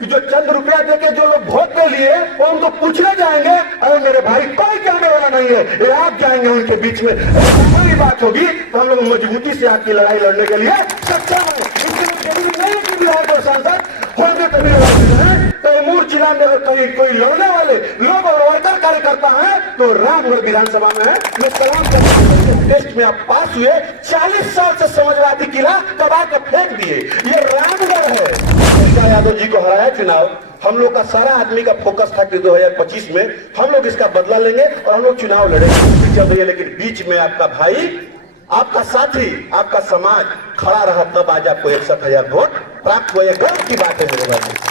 कि जो चंद रुपया देके जो लोग वोट दे लिए वो उनको पूछने जाएंगे, अरे मेरे भाई कोई जाने वाला नहीं है, ये आप जाएंगे उनके बीच में। कोई बात होगी तो हम लोग मजबूती से आपकी लड़ाई लड़ने के लिए सक्षम है। इसके लिए जरूरी नहीं है कि विधायक और सांसद होंगे तभी लड़ाई है। तैमूर जिला में अगर कहीं कोई लड़ने वाले लोग और वर्कर कार्यकर्ता है तो रामगढ़ विधानसभा में है। मैं सलाम करता हूं, टेस्ट में आप पास हुए, 40 साल से समाजवादी किला दबा के फेंक दिए। ये रामगढ़ है। यादव जी को हराया चुनाव, हम लोग का सारा आदमी का फोकस था कि 2025 में हम लोग इसका बदला लेंगे और हम लोग चुनाव लड़ेंगे। चल रही है, लेकिन बीच में आपका भाई, आपका साथी, आपका समाज खड़ा रहा, तब आज आपको 61,000 वोट प्राप्त हुए। गर्व की बात है मेरे भाई।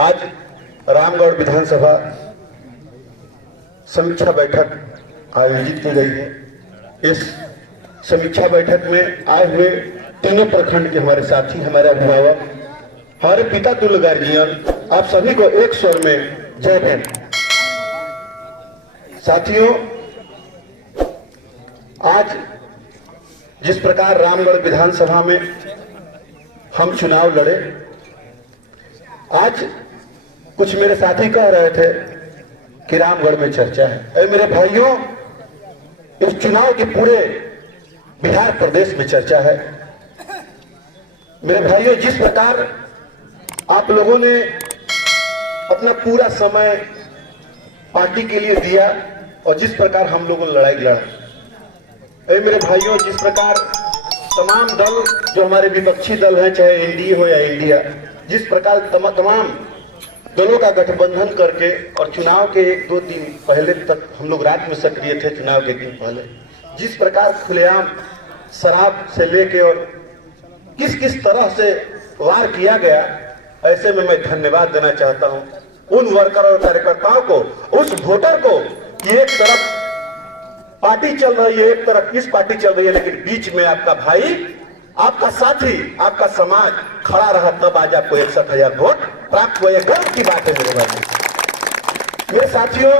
आज रामगढ़ विधानसभा समीक्षा बैठक आयोजित की गई है। इस समीक्षा बैठक में आए हुए तीनों प्रखंड के हमारे साथी, हमारे अभिभावक, हमारे पिता तुल्य गार्जियन, आप सभी को एक स्वर में जय भीम। साथियों, आज जिस प्रकार रामगढ़ विधानसभा में हम चुनाव लड़े, आज कुछ मेरे साथी कह रहे थे कि रामगढ़ में चर्चा है। अरे मेरे भाइयों, इस चुनाव के पूरे बिहार प्रदेश में चर्चा है। मेरे भाइयों, जिस प्रकार आप लोगों ने अपना पूरा समय पार्टी के लिए दिया और जिस प्रकार हम लोगों ने लड़ाई लड़ा, अरे मेरे भाइयों, जिस प्रकार तमाम दल जो हमारे विपक्षी दल हैं, चाहे एनडीए हो या इंडिया, जिस प्रकार तमाम दलों का गठबंधन करके और चुनाव के 1-2 दिन पहले तक हम लोग रात में सक्रिय थे। चुनाव के दिन पहले जिस प्रकार खुलेआम शराब से लेके और किस किस तरह से वार किया गया, ऐसे में मैं धन्यवाद देना चाहता हूं उन वर्कर और कार्यकर्ताओं को, उस वोटर को कि एक तरफ पार्टी चल रही है, एक तरफ किस पार्टी चल रही है, लेकिन बीच में आपका भाई, आपका साथी, आपका समाज खड़ा रहा, तब आज आपको 61,000 वोट प्राप्त हुए। गर्व की बात है मेरे भाई। मेरे साथियों,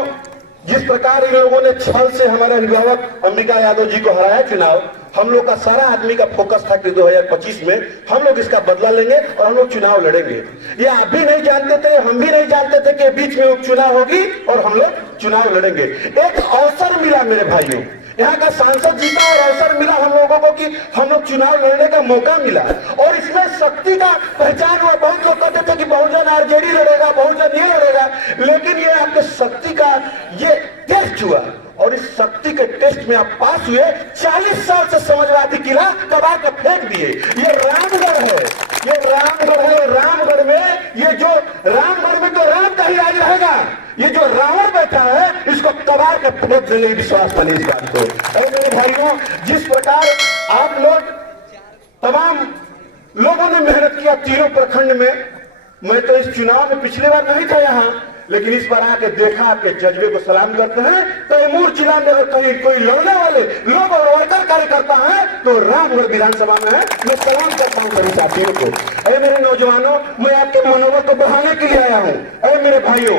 जिस प्रकार इन लोगों ने छल से हमारे अभिभावक अंबिका यादव जी को हराया चुनाव, हम लोग का सारा आदमी का फोकस था कि 2025 में हम लोग इसका बदला लेंगे और हम लोग चुनाव लड़ेंगे। ये आप भी नहीं जानते थे, हम भी नहीं जानते थे कि बीच में उपचुनाव होगी और हम लोग चुनाव लड़ेंगे। एक अवसर मिला मेरे भाइयों, यहाँ का सांसद जी का और अवसर मिला हम लोगों को कि हम लोग चुनाव लड़ने का मौका मिला और इसमें शक्ति का पहचान हुआ। बहुत लोग कहते थे कि बहुजन आरजेडी लड़ेगा, बहुजन ये लड़ेगा, लेकिन ये आपके शक्ति का ये टेस्ट हुआ और इस शक्ति के टेस्ट में आप पास हुए। 40 साल से समाजवादी किला दबा के फेंक दिए। ये रामगढ़ है, ये रामगढ़ है। रामगढ़ में ये जो रामगढ़ में तो राम का ही राज रहेगा, ये जो रावण बैठा है इसको कबाड़ के फेंक देने विश्वास बने इस बात को। और मेरे भाइयों, जिस प्रकार आप लोग तमाम लोगों ने मेहनत किया तीनों प्रखंड में, मैं तो इस चुनाव में पिछली बार नहीं था यहाँ, लेकिन इस बार आके देखा, आपके जज्बे को सलाम करते हैं। तैमूर जिला में अगर कहीं कोई लड़ने वाले लोग और वर्कर कार्यकर्ता है तो रामगढ़ विधानसभा में है। मैं सलाम करता हूँ सभी साथियों को। अरे मेरे नौजवानों, मैं आपके मनोबल को बढ़ाने के लिए आया हूँ। अरे मेरे भाइयों,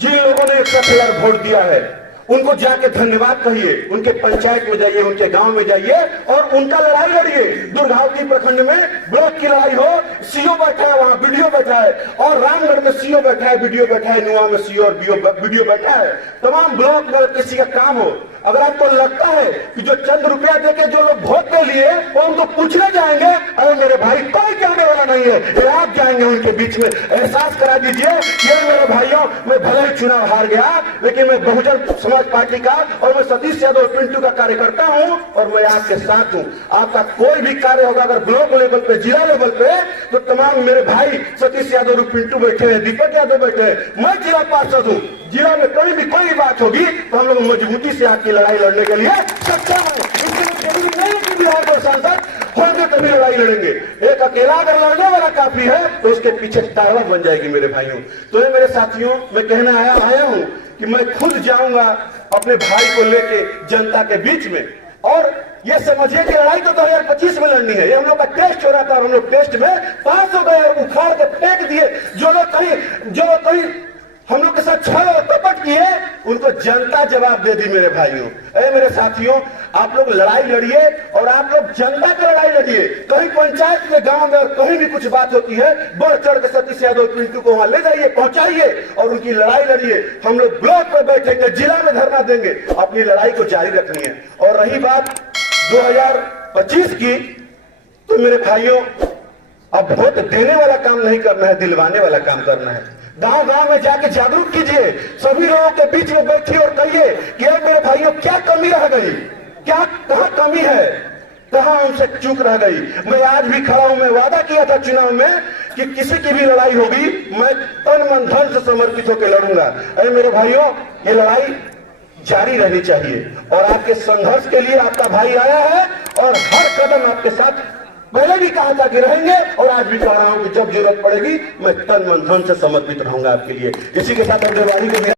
जिन लोगों ने 61,000 वोट दिया है उनको जाके धन्यवाद कहिए, उनके पंचायत में जाइए, उनके गांव में जाइए और उनका लड़ाई लड़िए। दुर्गावती प्रखंड में ब्लॉक की लड़ाई हो, सीओ बैठा है, वहां बीडीओ बैठा है, और रामगढ़ में सीओ बैठा है, बीडीओ बैठा है, नुआ में सीओ और बीडीओ बैठा है। तमाम ब्लॉक में किसी का काम हो, अगर आपको लगता है कि जो चंद रुपया देके जो लोग वोट दे लिए वो उनको पूछने जाएंगे, अरे मेरे भाई कोई जाने वाला नहीं है, ये आप जाएंगे उनके बीच में। एहसास करा दीजिए ये मेरे भाइयों, मैं भले ही चुनाव हार गया, लेकिन मैं बहुजन समाज पार्टी का और मैं सतीश यादव पिंटू का कार्यकर्ता हूं और मैं आपके साथ हूं। आपका कोई भी कार्य होगा अगर ब्लॉक लेवल पे, जिला लेवल पे, तो तमाम मेरे भाई सतीश यादव पिंटू बैठे हैं, दीपक यादव बैठे हैं, मैं जिला पार्षद हूं। जिला में कहीं भी कोई बात होगी तो हम लोग मजबूती से आपकी लड़ाई लड़ने के लिए सक्षम है। इसके लिए जरूरी नहीं है कि विधायक और सांसद होंगे तभी लड़ाई लड़ेंगे। एक अकेला अगर लड़ने वाला काफी है तो उसके पीछे ताकत बन जाएगी मेरे भाइयों। तो ये मेरे साथियों, मैं कहना आया हूं कि मैं खुद जाऊंगा अपने भाई को लेके जनता के बीच में, और ये समझिए कि लड़ाई तो 2025 में लड़नी है। ये हम लोग का टेस्ट हो रहा था और हम लोग टेस्ट में पास हो गए, उखाड़ के फेंक दिए। जो लोग कहीं हम लोग के साथ छल और कपट किए, उनको जनता जवाब दे दी। मेरे भाइयों, अरे मेरे साथियों, आप लोग लड़ाई लड़िए और आप लोग जनता की लड़ाई लड़िए। कहीं पंचायत में, गांव में और कहीं भी कुछ बात होती है, बढ़ चढ़ के सतीश यादव पिंटू को वहां ले जाइए, पहुंचाइए और उनकी लड़ाई लड़िए। हम लोग ब्लॉक पर बैठेंगे, जिला में धरना देंगे, अपनी लड़ाई को जारी रखनी है। और रही बात 2025 की, तो मेरे भाइयों, अब वोट देने वाला काम नहीं करना है, दिलवाने वाला काम करना है। गांव गांव में जाके जागरूक कीजिए, सभी लोगों के बीच में बैठिए और कहिए कि मेरे भाइयों क्या कमी रह गई, क्या कहां कमी है, कहां उनसे चूक रह गई। मैं आज भी खड़ा हूं, मैं वादा किया था चुनाव में कि किसी की भी लड़ाई होगी मैं तन मन धन से समर्पित होकर लड़ूंगा। अरे मेरे भाइयों, ये लड़ाई जारी रहनी चाहिए और आपके संघर्ष के लिए आपका भाई आया है और हर कदम आपके साथ पहले भी कहा था कि रहेंगे और आज भी कह रहा हूं कि जब जरूरत पड़ेगी मैं तन मन धन से समर्पित रहूंगा आपके लिए। इसी के साथ